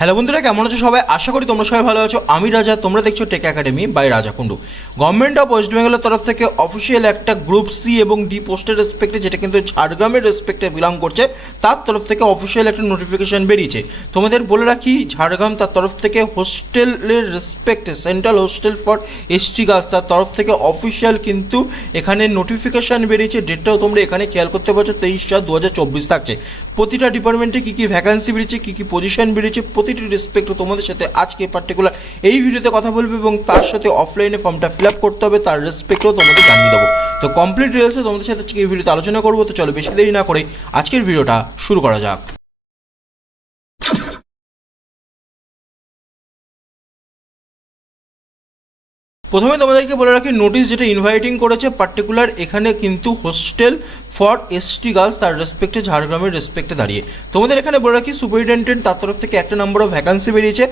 Hello বন্ধুরা, কেমন আছো সবাই? আশা করি তোমরা সবাই ভালো আছো। আমি রাজা, তোমরা দেখছো টেক একাডেমি বাই রাজা কুন্ডু। গভর্নমেন্ট অফ ওয়েস্ট বেঙ্গলের তরফ থেকে অফিসিয়াল একটা গ্রুপ সি এবং ডি পোস্টের রেসপেক্টে, যেটা কিন্তু ঝাড়গ্রামের রেসপেক্টে বিলং করছে, তার তরফ থেকে অফিসিয়াল একটা নোটিফিকেশন বেরিয়েছে। তোমাদের বলে রাখি, ঝাড়গ্রাম তার তরফ থেকে হোস্টেলের রেসপেক্টে, central hostel for ST girls তার তরফ থেকে অফিসিয়াল কিন্তু এখানে নোটিফিকেশন বেরিয়েছে। ডেটটাও তোমরা এখানে খেয়াল করতে পারছো, 23/4/2024 থাকছে। প্রতিটা ডিপার্টমেন্টে কী কী ভ্যাকান্সি বেরিয়েছে, কী কী পজিশন বেরিয়েছে, প্রতিটি রেসপেক্টে তোমাদের সাথে আজকে পার্টিকুলার এই ভিডিওতে কথা বলবো, এবং তার সাথে অফলাইনে ফর্মটা ফিল আপ করতে হবে তার রেসপেক্টও তোমাদের জানিয়ে দেবো। তো কমপ্লিট ডিটেলসে তোমাদের সাথে আজকে এই ভিডিওতে আলোচনা করবো। তো চলো বেশি দেরি না করে আজকের ভিডিওটা শুরু করা যাক। প্রথমে তোমাদেরকে বলে রাখি, নোটিশ যেটা ইনভাইটিং করেছে পার্টিকুলার এখানে কিন্তু হোস্টেল ফর এসটি গার্লস তার রেসপেক্টে, ঝাড়গ্রামের রেসপেক্টে দাঁড়িয়ে তোমাদের এখানে বলে রাখি, সুপারিনটেন্ডেন্ট তার তরফ থেকে একটা নাম্বার অফ ভ্যাকান্সি বেরিয়েছে।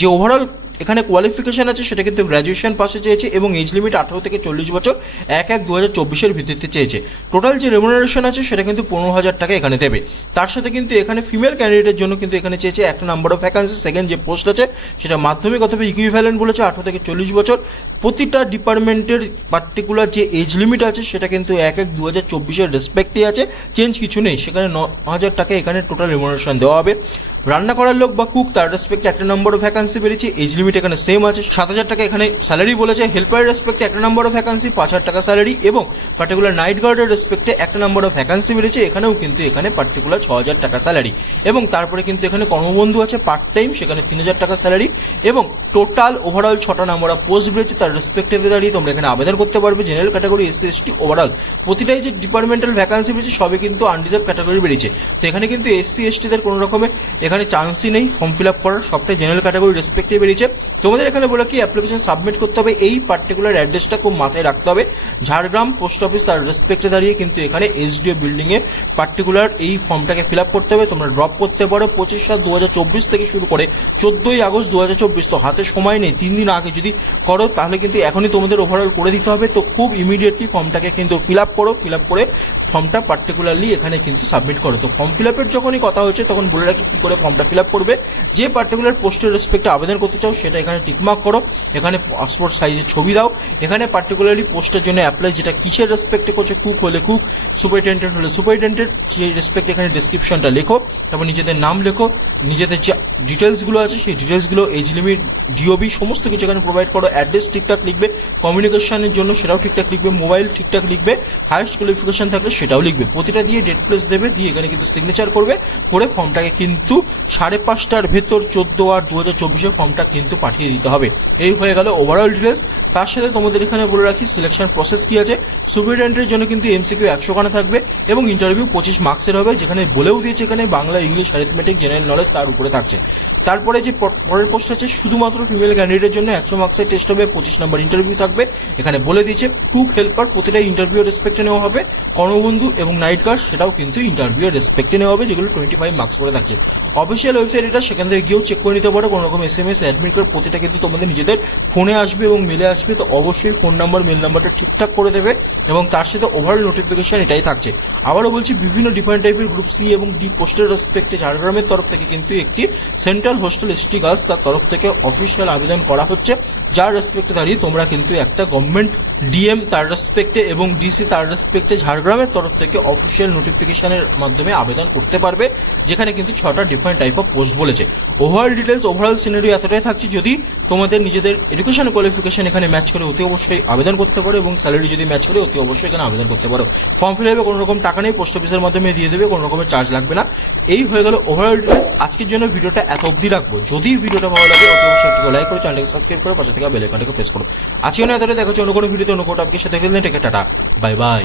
যে ওভারঅল এখানে কোয়ালিফিকেশন আছে সেটা কিন্তু গ্র্যাজুয়েশন পাশে চেয়েছে, এবং এজ লিমিট 18 থেকে 40 বছর 1/1/2024 ভিত্তিতে চেয়েছে। টোটাল যে রেমুনারেশন আছে সেটা কিন্তু 15,000 টাকা এখানে দেবে। তার সাথে কিন্তু এখানে ফিমেল ক্যান্ডিডেটের জন্য কিন্তু এখানে চেয়েছে একটা নাম্বার অফ ভ্যাকান্সি। সেকেন্ড যে পোস্ট আছে সেটা মাধ্যমিক অথবা ইকুইভ্যালেন্ট বলেছে, 18 থেকে 40 বছর। প্রতিটা ডিপার্টমেন্টের পার্টিকুলার যে এজ লিমিট আছে সেটা কিন্তু 1/1/2024 রেসপেক্টে আছে, চেঞ্জ কিছু নেই। সেখানে 9,000 টাকা এখানে টোটাল রেমুনারেশন দেওয়া হবে। রান্না করার লোক বা কুক তার রেসপেক্টে একটা নাম্বার অফ ভ্যাকান্সি বেরিয়েছে, এজ লিমিট এখানে সেম আছে, 7,000 টাকা এখানে স্যালারি বলেছে। হেল্পারের রেসপেক্টে একটা নাম্বার অফ ভ্যাকান্সি, 5,000 টাকা স্যালারি, এবং পার্টিকুলার নাইট গার্ডের রেসপেক্টে একটা নাম্বার অফ ভ্যাকান্সি বেরিয়েছে, এখানেও কিন্তু এখানে পার্টিকুলার 6,000 টাকা স্যালারি। এবং তারপরে কিন্তু এখানে কর্মবন্ধু আছে পার্ট টাইম, সেখানে 3,000 টাকা স্যালারি, এবং টোটাল ওভারঅল 6টা নাম্বার অফ পোস্ট বেরিয়েছে। তার রেসপেক্টিভে দাঁড়িয়ে তোমরা এখানে আবেদন করতে পারবে। General category, SC ST, overall প্রতিটাই যে ডিপার্টমেন্টাল ভ্যাকান্সি বেরিয়েছে সবে কিন্তু আনরিজার্ভ ক্যাটাগরি বেরিয়েছে। তো এখানে কিন্তু এসসি এসটিদের কোনো রকমের এখানে চান্সই নেই ফর্ম ফিল আপ করার, সবটাই জেনারেল ক্যাটাগরি রেসপেক্টে বেরিয়েছে। তোমাদের এখানে বলে কি, অ্যাপ্লিকেশন সাবমিট করতে হবে, এই পার্টিকুলার অ্যাড্রেসটা খুব মাথায় রাখতে হবে। ঝাড়গ্রাম পোস্ট অফিস তার রেসপেক্টে দাঁড়িয়ে কিন্তু এখানে এসডিও বিল্ডিং এ পার্টিকুলার এই ফর্মটাকে ফিল আপ করতে হবে। তোমরা ড্রপ করতে পারো 25/7/2024 থেকে শুরু করে 14ই আগস্ট 2024। তো হাতে সময় নেই, 3 দিন আগে যদি করো তাহলে কিন্তু এখনই তোমাদের ওভারঅল করে দিতে হবে। তো খুব ইমিডিয়েটলি ফর্মটাকে কিন্তু ফিল আপ করো, ফিল আপ করে ফর্মটা পার্টিকুলারলি এখানে কিন্তু সাবমিট করো। তো ফর্ম ফিল আপের যখনই কথা হচ্ছে তখন বলে রাখি কি করে ফর্মটা ফিল আপ করবে। যে পার্টিকুলার পোস্টের রেসপেক্টে আবেদন করতে চাও সেটা এখানে টিকমার্ক করো, এখানে পাসপোর্ট সাইজের ছবি দাও, এখানে পার্টিকুলারলি পোস্টের জন্য অ্যাপ্লাই যেটা কিসের রেসপেক্টে করছো, কুক হলে কুক, সুপারিনটেন্ডেন্ট হলে সুপারিনটেন্ডেন্ট, সেই রেসপেক্টে এখানে ডেসক্রিপশনটা লেখো, তারপর নিজেদের নাম লেখো, নিজেদের যে ডিটেলসগুলো আছে সেই ডিটেলসগুলো, এজ লিমিট, ডিওবি সমস্ত কিছু এখানে প্রোভাইড করো। অ্যাড্রেস ঠিকঠাক লিখবে, কমিউনিকেশনের জন্য সেটাও ঠিকঠাক লিখবে, মোবাইল ঠিকঠাক লিখবে, হাইয়েস্ট কোয়ালিফিকেশন থাকলে সেটাও লিখবে। প্রতিটা দিয়ে ডেট প্লেস দেবে, দিয়ে এখানে কিন্তু সিগনেচার করবে, করে ফর্মটাকে কিন্তু 5:30টার ভেতর 14/8/2024 ফর্মটা কিন্তু পাঠিয়ে দিতে হবে। এই হয়ে গেল ওভারঅল ডিটেলস। তার সাথে তোমাদের এখানে বলে রাখি সিলেকশন প্রসেস কি আছে। সুপারিনটেন্ডেন্টের জন্য কিন্তু এমসিকিউ 100 খানা থাকবে, এবং ইন্টারভিউ 25 মার্কসের হবে, যেখানে বলেও দিয়েছে এখানে Bangla, English, arithmetic, general knowledge তার উপরে থাকছে। তারপরে যে পরের পোস্ট আছে শুধুমাত্র ফিমেল ক্যান্ডিডেটের জন্য 100 মার্কসের টেস্ট হবে, 25 নম্বর ইন্টারভিউ থাকবে। এখানে বলে দিয়েছে কুক, হেল্পার প্রতিটা ইন্টারভিউ রেসপেক্টে নেওয়া হবে, কর্মবন্ধু এবং নাইট গার্ড সেটাও কিন্তু ইন্টারভিউ রেসপেক্টে নেওয়া হবে, যেগুলো 25 মার্কস করে থাকছে। অফিসিয়াল ওয়েবসাইট এটা, সেখান থেকে গিয়েও চেক করে নিতে পারো। কোনো রকম SMS, অ্যাডমিট কার্ড প্রতিটা কিন্তু তোমাদের নিজেদের ফোনে আসবে এবং মেলে আসবে। তো অবশ্যই ফোন নাম্বার, মেল নাম্বারটা ঠিকঠাক করে দেবে, এবং তার সাথে ওভারঅল নোটিফিকেশন এটাই থাকছে। আবারও বলছি, বিভিন্ন ডিফারেন্ট টাইপের গ্রুপ সি এবং ডি পোস্টের রেসপেক্টে ঝাড়গ্রামের তরফ থেকে কিন্তু একটি সেন্ট্রাল হোস্টেল এসটি গার্লস তার তরফ থেকে অফিসিয়াল আবেদন করা হচ্ছে, যার রেসপেক্টে দাঁড়িয়ে তোমরা কিন্তু একটা গভর্নমেন্ট ডিএম তার রেসপেক্টে এবং ডিসি তার রেসপেক্টে ঝাড়গ্রামের তরফ থেকে অফিসিয়াল নোটিফিকেশনের মাধ্যমে আবেদন করতে পারবে, যেখানে কিন্তু 6টা ডিফারেন্ট টাইপ অফ পোস্ট বলেছে। ওভারঅল ডিটেলস, ওভারঅল সিনারিও এতটাই থাকছে। যদি তোমাদের নিজেদের এডুকেশন কোয়ালিফিকেশন এখানে ম্যাচ করে অতি অবশ্যই আবেদন করতে পারো, এবং স্যালারি যদি ম্যাচ করে অতি অবশ্যই এখানে আবেদন করতে পারো। ফর্ম ফিল আপে কোনো রকম টাকা নেই, পোস্ট অফিসের মাধ্যমে দিয়ে দেবে, কোনো রকমের চার্জ লাগবে না। এই হয়ে গেল ওভারঅল ডিটেলস। আজকের জন্য ভিডিওটা এত অবধি রাখবো। যদি ভিডিওটা ভালো লাগে অতি অবশ্যই একটু লাইক করে, চ্যানেলকে সাবস্ক্রাইব করে, পাশে থেকে বেল আইকনটাকে প্রেস করো। আজকে এতটাই, দেখা হচ্ছে অন্য কোনো ভিডিওতে অন্য কোনো টপিকের সাথে। টেকে টাটা, বাই বাই।